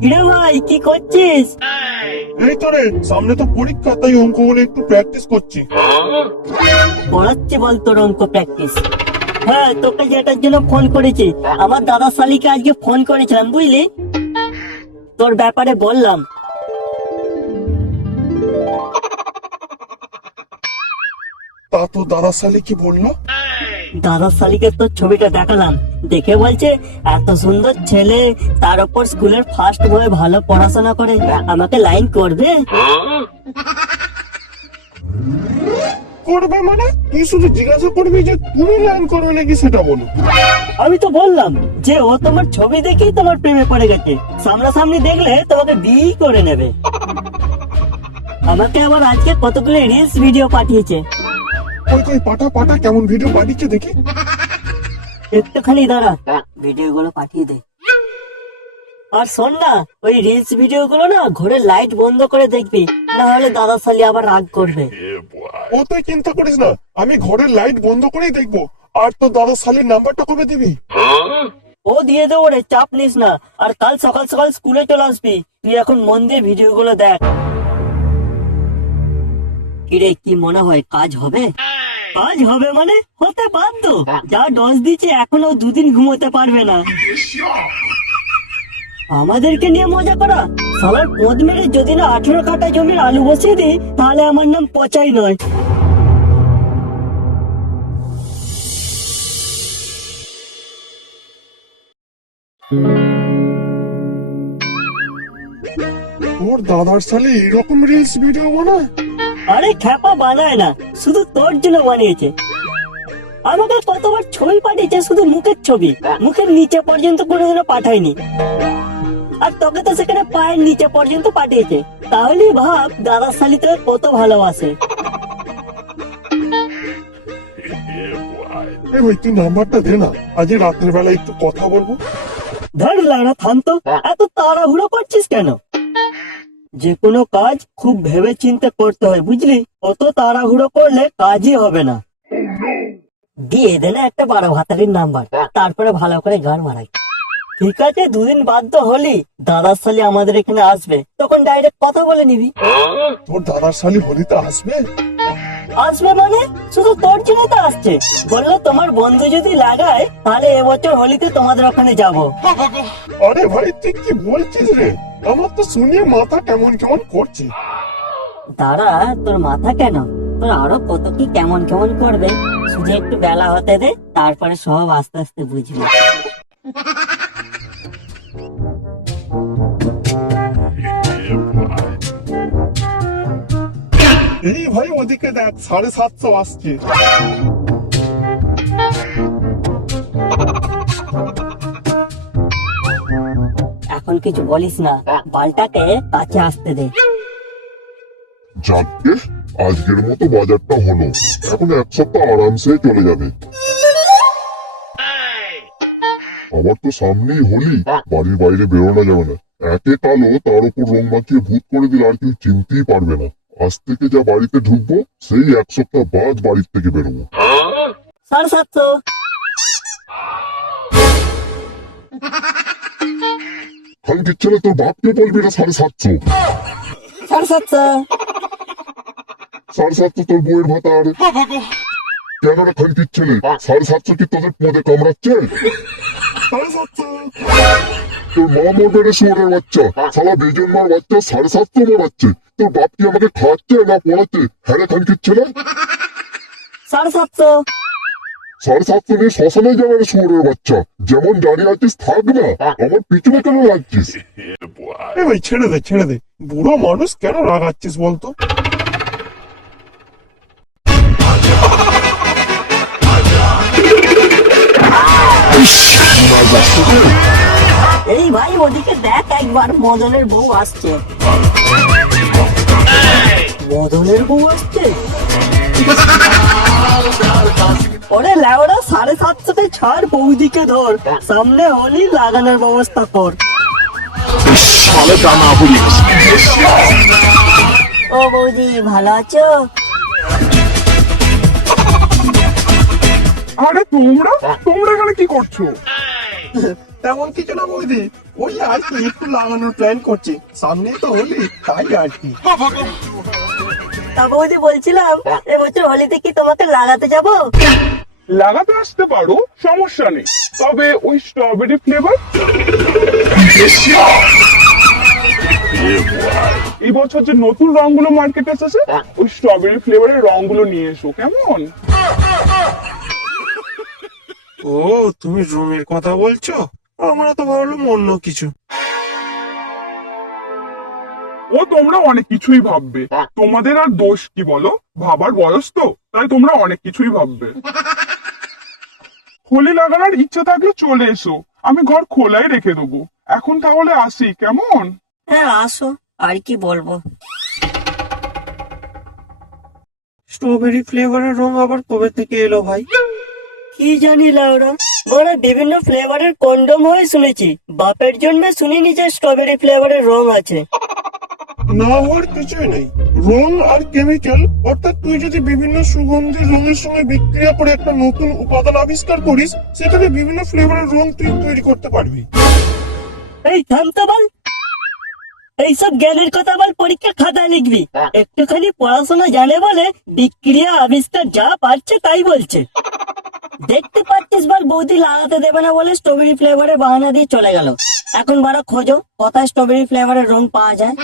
কিরে ভাই কি করছিস? এই তো রে সামনে তো পরীক্ষা তাই অঙ্ক বলে একটু প্র্যাকটিস করছি। পড়াচ্ছি বল তোর অঙ্ক প্র্যাকটিস হ্যাঁ তোকে যেটার জন্য ফোন করেছি আমার দাদা শালিকে আজকে ফোন করেছিলাম বুঝলি? তোর ব্যাপারে বললাম। তা তো দাদা কি বলল? দাদা শালিকে তোর ছবিটা দেখালাম। দেখে বলছে এত সুন্দর ছেলে তার উপর স্কুলের ফার্স্ট বয়ে ভালো পড়াশোনা করে আমাকে লাইন করবে? করবে মানে? তুই শুধু জিজ্ঞাসা করবি যে তুমি লাইন করবে নাকি সেটা বলো। আমি তো বললাম যে ও তোমার ছবি দেখেই তোমার প্রেমে পড়ে গেছে। সামনাসামনি দেখলে তোমাকে বিয়ে করে নেবে। আমাকে আবার আজকে কতগুলো রিলস ভিডিও পাঠিয়েছে। ওই কই পাঠা পাঠা কেমন ভিডিও পাঠিয়েছে দেখি। একটুখানি দাঁড়া। ভিডিও গুলো পাঠিয়ে দে। আর শোন না ওই রিলস ভিডিও গুলো না ঘরে লাইট বন্ধ করে দেখবি না হলে দাদা শালি আবার রাগ করবে। ও তুই চিন্তা করিস না আমি ঘরের লাইট বন্ধ করেই দেখব আর তো দাদা সালির নাম্বারটা কবে দিবি? ও দিয়ে দেবো রে চাপ নিস না। আর কাল সকাল সকাল স্কুলে চলে আসবি তুই এখন মন দিয়ে ভিডিও গুলো দেখ। কিরে কি মনে হয় কাজ হবে? কাজ হবে মানে? হতে বাধ্য। যা ডস দিচ্ছে এখনও দুদিন ঘুমোতে পারবে না। আমাদেরকে নিয়ে মজা করা? সবার পদ মেরে যদি না আঠেরো কাটা জমির আলু বসিয়ে দিই, তাহলে আমার নাম পচাই নয়। তোর দাদার সালি এরকম রিলস ভিডিও বানায়? আরে খ্যাপা বানায় না শুধু তোর জন্য বানিয়েছে। আমাকে কতবার ছবি পাঠিয়েছে শুধু মুখের ছবি? মুখের নিচে পর্যন্ত কোনোদিনও পাঠায়নি। আর তোকে তো সেখানে পায়ের নিচে পর্যন্ত পাঠিয়েছে। তাহলেই ভাব দাদার শালি তোকে কত ভালোবাসে। ভাই তুই নাম্বারটা দে না। আজ রাত্রের বেলা একটু কথা বলব। ধর লাড়া থাম তো। এত তাড়াহুড়ো করছিস কেন? যে কোনো কাজ খুব ভেবে চিন্তে করতে হয় বুঝলি? অত তাড়াহুড়ো করলে কাজই হবে না। দিয়ে দে না একটা বারো ভাতারির নাম্বার তারপরে ভালো করে গান মারাই। ঠিক আছে দুদিন বাধ্য হলি দাদার সালি আমাদের এখানে আসবে তখন ডাইরেক্ট কথা বলে নিবি। তোর দাদার শালি হোলিতে আসবে? আসবে মানে? শুধু তোর জন্য তো আসছে। বলল তোমার বন্ধু যদি লাগায় তাহলে এবছর হোলিতে তোমাদের ওখানে যাব। আরে ভাই তুই কি বলছিস রে? আমার তো শুনিয়ে মাথা কেমন কেমন করছে। দাঁড়া তোর মাথা কেন? তোর আরও কত কি কেমন কেমন করবে? শুধু একটু বেলা হতে দে তারপরে সব আস্তে আস্তে বুঝবি। এই ভাই ওদিকে দেখ সাড়ে সাতশো আসছে। এখন কিছু বলিস না। বালটাকে কাছে আসতে দে। যাকে আজকের মতো বাজারটা হলো। এখন এক সপ্তাহ আরামসে চলে যাবে। আমার তো সামনেই হোলি বাড়ির বাইরে বেরোনো যাবে না। একে কালো তার উপর রং মাখিয়ে ভূত করে দিলে আর কেউ চিনতেই পারবে না। আজ থেকে যা বাড়িতে ঢুকবো সেই এক সপ্তাহ বাদ বাড়ির থেকে বেরোবো। সাড়ে সাতশো। কিচ্ছে না তোর বাপকে বলবি না সাড়ে সাতশো? সাড়ে সাতশো। সাড়ে সাতশো তোর বইয়ের ভাতা আরে সাড়ে সাতশো কি তোদের পদে কামড়াচ্ছে? তোর মা মরবে রে শুয়ারের বাচ্চা। সালা বেজন মার বাচ্চা সাড়ে সাতশো মরাচ্ছে। তোর বাপ কি আমাকে খাওয়াচ্ছে না পড়াচ্ছে? হ্যাঁ রে খান কিচ্ছে না সাড়ে সাতশো। সাড়ে সাতশো নিয়ে শ্মশানে যাবে রে শুয়ারের বাচ্চা। যেমন দাঁড়িয়ে আছিস থাক না আমার পিছনে কেন লাগছিস? এ ভাই ছেড়ে দে ছেড়ে দে। বুড়ো মানুষ কেন রাগাচ্ছিস বলতো? এই ভাই ওদিকে দেখ একবার মদনের বউ আসছে। মদনের বউ আসছে? ওরে ল্যাওড়া সাড়ে সাতশোতে ছাড় বৌদিকে ধর। সামনে হলি লাগানোর ব্যবস্থা কর। ও বৌদি ভালো আছো? আরে তোমরা? তোমরা এখানে কি করছ? তেমন কিছু না বৌদি। ওই আর কি একটু লাগানোর প্ল্যান করছি। সামনে তো হলি তাই আর কি। তা বৌদি বলছিলাম এবছর হোলিতে কি তোমাকে লাগাতে যাব? লাগাতে আসতে পারো সমস্যা নেই। তবে ওই স্ট্রবেরি ফ্লেভার এই বছর যে নতুন রংগুলো মার্কেটে এসেছে ওই স্ট্রবেরি ফ্লেভারের রংগুলো নিয়ে এসো কেমন? ও তুমি রুমের কথা বলছো? আমরা তো ভাবলাম অন্য কিছু। ও তোমরা অনেক কিছুই ভাববে। তোমাদের আর দোষ কি বলো? ভাবার বয়স তো তাই তোমরা অনেক কিছুই ভাববে। হোলি লাগানোর ইচ্ছা থাকলে চলে এসো। আমি ঘর খোলাই রেখে দেবো। এখন তাহলে আসি কেমন? হ্যাঁ আসো। আর কি বলব? স্ট্রবেরি ফ্লেভারের রং আবার কবে থেকে এলো ভাই? কি জানি লাউরা। বড় বিভিন্ন ফ্লেভারের কন্ডম হয়ে শুনেছি। বাপের জন্য শুনিনি যে স্ট্রবেরি ফ্লেভারের রং আছে। না হওয়ার কিছুই নেই। রং আর কেমিক্যাল অর্থাৎ তুই যদি বিভিন্ন সুগন্ধি রঙের সঙ্গে বিক্রিয়া করে একটা নতুন উপাদান আবিষ্কার করিস সেটাকে বিভিন্ন ফ্লেভারের রং তুই তৈরি করতে পারবি। এই থাম বল। এইসব জ্ঞানের কথা বল পরীক্ষা খাতায় লিখবি। একটুখানি পড়াশোনা জানে বলে বিক্রিয়া আবিষ্কার যা পারছে তাই বলছে। দেখতে পাচ্ছিস বল বৌদি লাগাতে দেবে না বলে স্ট্রবেরি ফ্লেভারের বাহানা দিয়ে চলে গেল। এখন বারা খোঁজো কোথায় স্ট্রবেরি ফ্লেভারের রং পাওয়া যায়।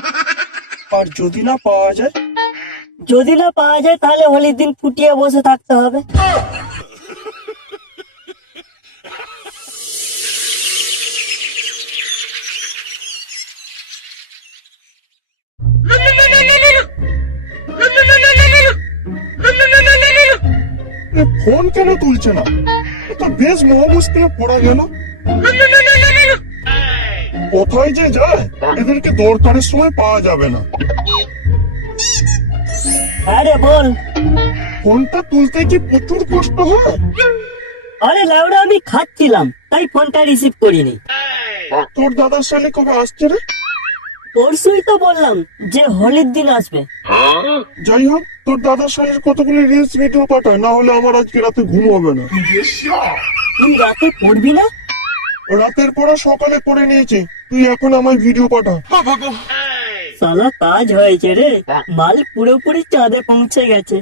আর যদি না পাওয়া যায়? যদি না পাওয়া যায় তাহলে হোলির দিন ফুটিয়ে বসে থাকতে হবে। এ ফোন কেন তুলছে না? এ তো বেশ মহা মুশকিলে পড়া গেল। কোথায় যে যায় এদেরকে দরকারের সময় পাওয়া যাবে না। আরে বল। ফোনটা তুলতে কি প্রচুর কষ্ট হয়? আরে লাউডা আমি খাচ্ছিলাম তাই ফোনটা রিসিভ করিনি। তোর দাদার সালে কবে আসছে রে? পরশুই তো বললাম যে হোলির দিন আসবে। যাই হোক তোর দাদার সালের কতগুলি রিলস ভিডিও পাঠায় না হলে আমার আজকে রাতে ঘুম হবে না। তুই রাতে পড়বি না? রাতের পড়া সকালে করে নিয়েছি। তুই এখন আমায় ভিডিও পাঠা। সালা কাজ হয়েছে রে। মাল পুরোপুরি চাঁদে পৌঁছে গেছে।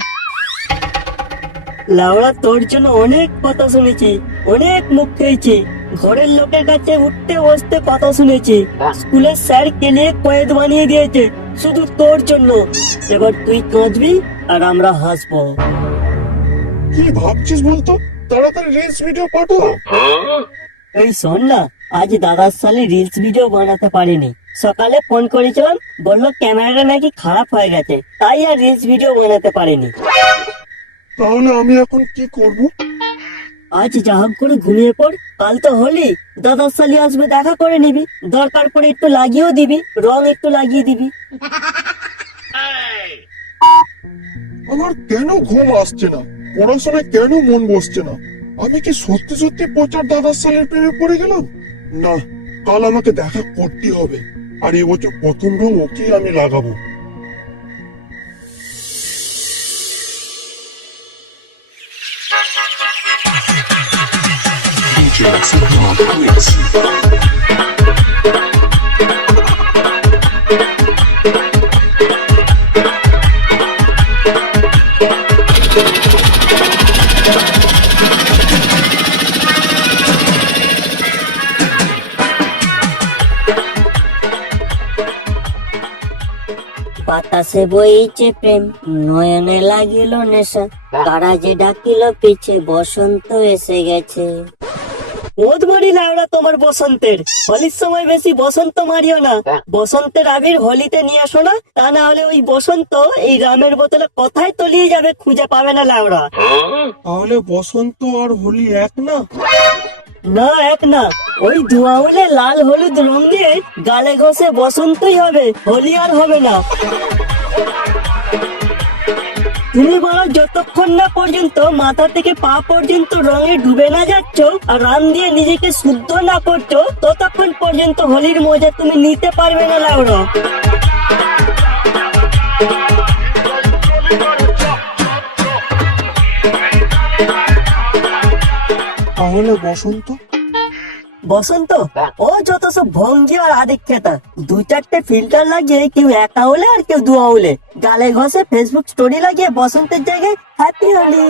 লাউড়া তোর জন্য অনেক কথা শুনেছি। অনেক মুখ খেয়েছি। ঘরের লোকের কাছে উঠতে বসতে কথা শুনেছি। স্কুলের স্যার কেলিয়ে কয়েদ বানিয়ে দিয়েছে শুধু তোর জন্য। এবার তুই কাঁদবি আর আমরা হাসবো। কি ভাবছিস বলতো? তাড়াতাড়ি রিলস ভিডিও পাঠা। এই শোন না আজ দাদার সালে রিলস ভিডিও বানাতে পারিনি। সকালে ফোন করেছিলাম বলল ক্যামেরাটা নাকি খারাপ হয়ে গেছে তাই আর রিলস ভিডিও বানাতে পারিনি। তাহলে আমি এখন কি করব? আজ যা হোক করে ঘুমিয়ে পড় কাল তো হলি দাদার সালি আসবে দেখা করে নিবি। দরকার পড়ে একটু লাগিয়েও দিবি রং একটু লাগিয়ে দিবি। আমার কেন ঘুম আসছে না? পড়াশোনায় কেন মন বসছে না? আমি কি সত্যি সত্যি প্রচার দাদার সালের প্রেমে পড়ে গেলাম? না, কাল আমাকে দেখা করতে হবে। আর এবছর প্রথম রং ওকেই আমি লাগাবো। বাতাসে বইছে প্রেম নয়নে লাগিল নেশা। কারা যে ডাকিল পিছে বসন্ত এসে গেছে। ওদ লাউড়া তোমার বসন্তের হোলির সময় বেশি বসন্ত মারিও না। বসন্তের আবির হোলিতে নিয়ে আসো না তা না হলে ওই বসন্ত এই রামের বোতলে কোথায় তলিয়ে যাবে খুঁজে পাবে না লাউড়া। তাহলে বসন্ত আর হোলি এক না? না এক না। ওই ধোঁয়া হলে লাল হলুদ রং দিয়ে গালে ঘষে বসন্তই হবে হোলি আর হবে না। তুমি বলো যতক্ষণ না পর্যন্ত মাথা থেকে পা পর্যন্ত রঙে ডুবে না যাচ্ছ আর রান দিয়ে নিজেকে শুদ্ধ না করছ, ততক্ষণ পর্যন্ত হোলির মজা তুমি নিতে পারবে না, লাউড়ো। তাহলে বসন্ত বসন্ত? ও যত সব ভঙ্গি আর আদিক খেতা দু চারটে ফিল্টার লাগিয়ে কেউ এক আউলে আর কেউ দু আউলে। গালে ঘষে ফেসবুক স্টোরি লাগিয়ে বসন্তের জায়গায় হ্যাপি হোলি।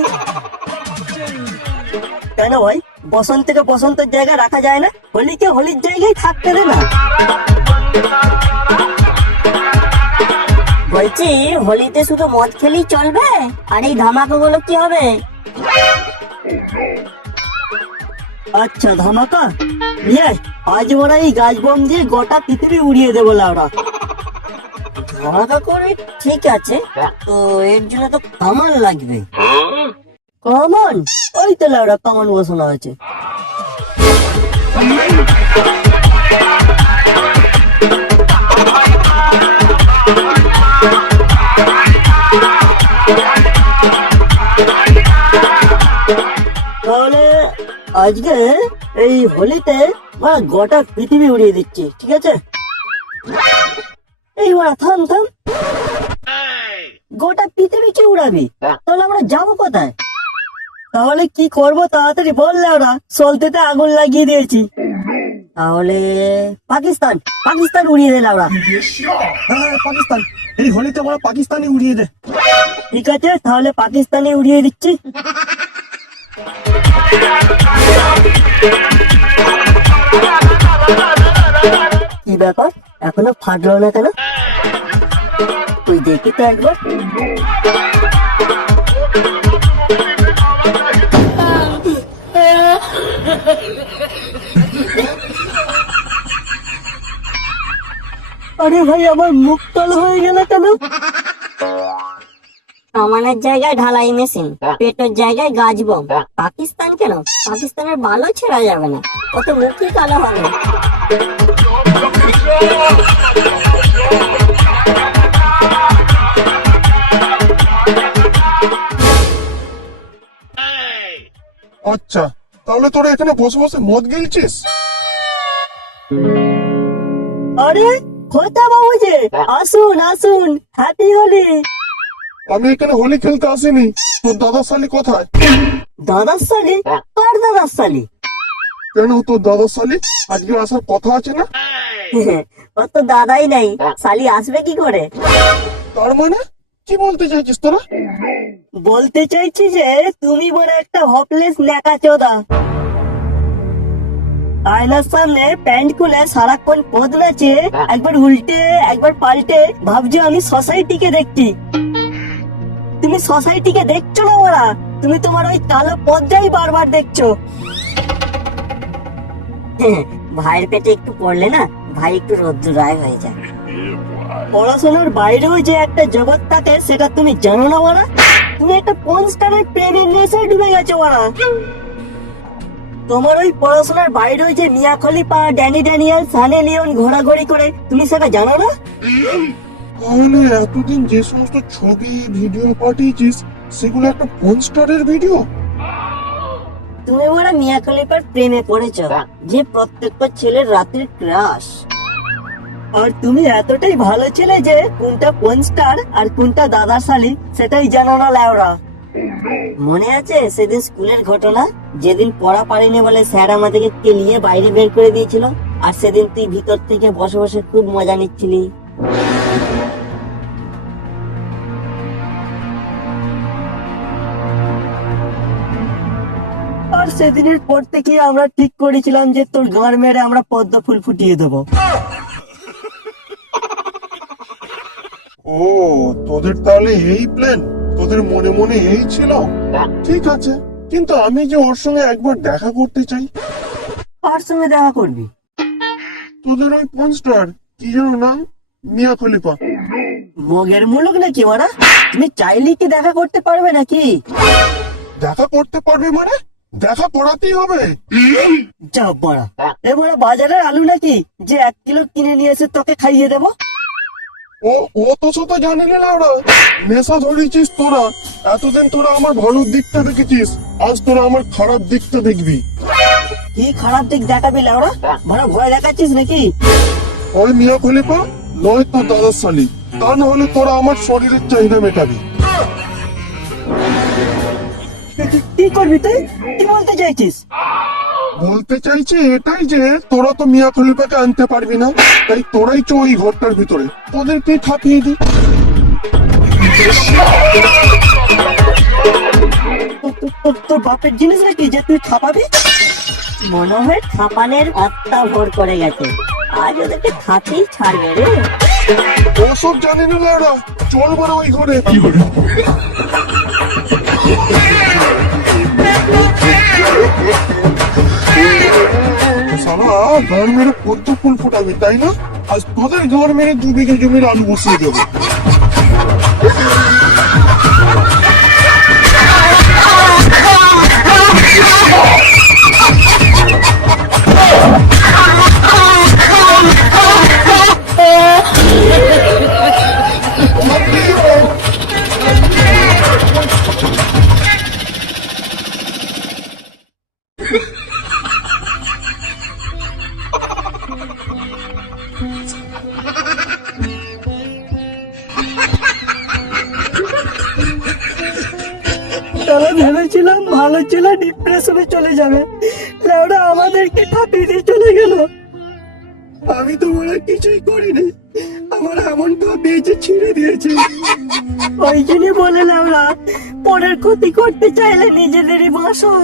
কেন ভাই? বসন্তকে বসন্তের জায়গায় রাখা যায় না? হোলিকে হোলির জায়গায় থাকতে দে না। বলছি হোলিতে শুধু মদ খেলেই চলবে? আর এই ধামাকাগুলো কি হবে? আচ্ছা ধামাকা নিয়ে। আজ ওরা এই গাছ বম দিয়ে গোটা পৃথিবী উড়িয়ে দেবো, লাউরা। ধামাকা করে? ঠিক আছে, তো এর জন্য তো কামান লাগবে। কমন? ওই তো, লাউরা, কমন বসানো হয়েছে। আজকে এই হোলিতে ওরা গোটা পৃথিবী উড়িয়ে দিচ্ছি ঠিক আছে? এই ওরা থাম থাম। গোটা পৃথিবীকে উড়াবি? তাহলে আমরা যাব কোথায়? তাহলে কি করব তাড়াতাড়ি বললে ওরা। সলতেতে আগুন লাগিয়ে দিয়েছি। তাহলে পাকিস্তান পাকিস্তান উড়িয়ে দিলে ওরা। হ্যাঁ পাকিস্তান। এই হোলিতে আমরা পাকিস্তানি উড়িয়ে দে। ঠিক আছে তাহলে পাকিস্তানে উড়িয়ে দিচ্ছি। কি ব্যাপার? এখনও ফাটলো না কেন? তুই দেখি তো একবার। আরে ভাই, আমার মুখ তল হয়ে গেল কেন? কামানের জায়গায় ঢালাই মেশিন পেটের জায়গায় গাছ বম। পাকিস্তান কেন? পাকিস্তানের ভালো ছেড়া যাবে না। কত মুখই কালো হবে আচ্ছা তাহলে তোরা এখানে বসে বসে মদ গিলছিস? আরে খোতা বাবু যে আসুন আসুন হ্যাপি হোলি। আমি এখানে হোলি খেলতে আসিনি। তোর দাদা শালি কোথায়? দাদার সালি কার দাদার সালি কেন তোর দাদা শালি? আজকে আসার কথা আছে না? ওর তো দাদাই নাই। সালি আসবে কি করে? তার মানে? কি বলতে চাইছিস তোরা? বলতে চাইছি যে তুমি বড় একটা হপলেস ন্যাকা চোদা। আয়নার সামনে প্যান্ট খুলে সারাক্ষণ পদ নাচে একবার উল্টে একবার পাল্টে ভাবছ আমি সোসাইটিকে দেখছি? তুমি সোসাইটিকে দেখছ না ওরা? তুমি তোমার ওই কালো পদটাই বারবার দেখছ। ভাইয়ের পেটে একটু পড়লে না, ভাই একটু রৌদ্র রায় হয়ে যায়। পড়াশোনার বাইরেও যে একটা জগৎ থাকে, সেটা তুমি জানো না ওরা? তুমি একটা কোন স্টারের প্রেমের নেশায় ডুবে গেছো ওরা? তোমার ওই পড়াশোনার বাইরেও যে Mia Khalifa Dani Daniel, Sunny Leone ঘোরাঘুরি করে, তুমি সেটা জানো না? তাহলে এতদিন যে সমস্ত ছবি ভিডিও পাঠিয়েছিস সেগুলো একটা ফোন স্টারের ভিডিও তুমি ওরা মিয়া খলিফার প্রেমে পড়েছ যে প্রত্যেকটা ছেলের রাতের ক্রাশ। আর তুমি এতটাই ভালো ছেলে যে কোনটা কোন স্টার আর কোনটা দাদা শালি সেটাই জানো না ল্যাওরা মনে আছে সেদিন স্কুলের ঘটনা? যেদিন পড়া পারিনি বলে স্যার আমাদেরকে কেলিয়ে বাইরে বের করে দিয়েছিল আর সেদিন তুই ভিতর থেকে বসে বসে খুব মজা নিচ্ছিলি। আর সেদিনের পর থেকে আমরা ঠিক করেছিলাম যে তোর গাঁড় মেরে আমরা পদ্ম ফুল ফুটিয়ে দেবো। ও তোদের তাহলে এই প্ল্যান তোদের মনে মনে এই ছিল? ঠিক আছে কিন্তু আমি যে ওর সঙ্গে একবার দেখা করতে চাই। কার সঙ্গে দেখা করবি? তোদের ওই ফোন স্টার কি যেন নাম? মিয়া খলিফা। মগের মুলুক নাকি ওরা? তুমি চাইলেই কি দেখা করতে পারবে নাকি? দেখা করতে পারবে মানে? দেখা পড়াতেই হবে। যা বড়া। এবারে বাজারের আলু নাকি? যে এক কিলো কিনে নিয়ে এসে তোকে খাইয়ে দেবো? ও ও তো শত জানি না লাউরা। নেশা ধরেছিস তোরা। এতদিন তোরা আমার ভালোর দিকটা দেখেছিস। আজ তোরা আমার খারাপ দিকটা দেখবি। কি খারাপ দিক দেখাবি লেওরা মানে ভয় দেখাচ্ছিস নাকি? ওই মিয়া খলিফা নয় তো দাদার শালি তা না হলে তোরা আমার শরীরের চাহিদা মেটাবি। কি- কি করবি তুই? কি বলতে চাইছিস? বলতে চাইছি এটাই যে তোরা তো মিয়া খলিফাকে আনতে পারবি না তাই তোরাই চো ওই ঘরটার ভিতরে। তোদেরকে খাপিয়ে দি তো- তো- তো- তোর বাপের জিনিস নাকি যে তুই খাপাবি? মনে হয় খাপানের আত্মা ভর করে গেছে। আজ ওদেরকে খাতেই ছাড়বে রে। ওসব জানি না চল বড় ওই ঘরে। সালা ঘর মেরে পদ্ম ফুল ফোটাবে, তাই না? আজ তোদের ঘর মেরে দু বিঘে জমির আলু বসিয়ে দেবো। তাহলে ভেবেছিলাম ভালো ছিল ডিপ্রেশনে চলে যাবে। লেওরা আমাদেরকে ঠাপিয়ে দিয়ে চলে গেল। আমি তো ওরা কিছুই করিনি। আমার এমন বেঁচে ছিঁড়ে দিয়েছে। ওই জন্যই বলে লেওরা, পরের ক্ষতি করতে চাইলে নিজেদেরই বাসা।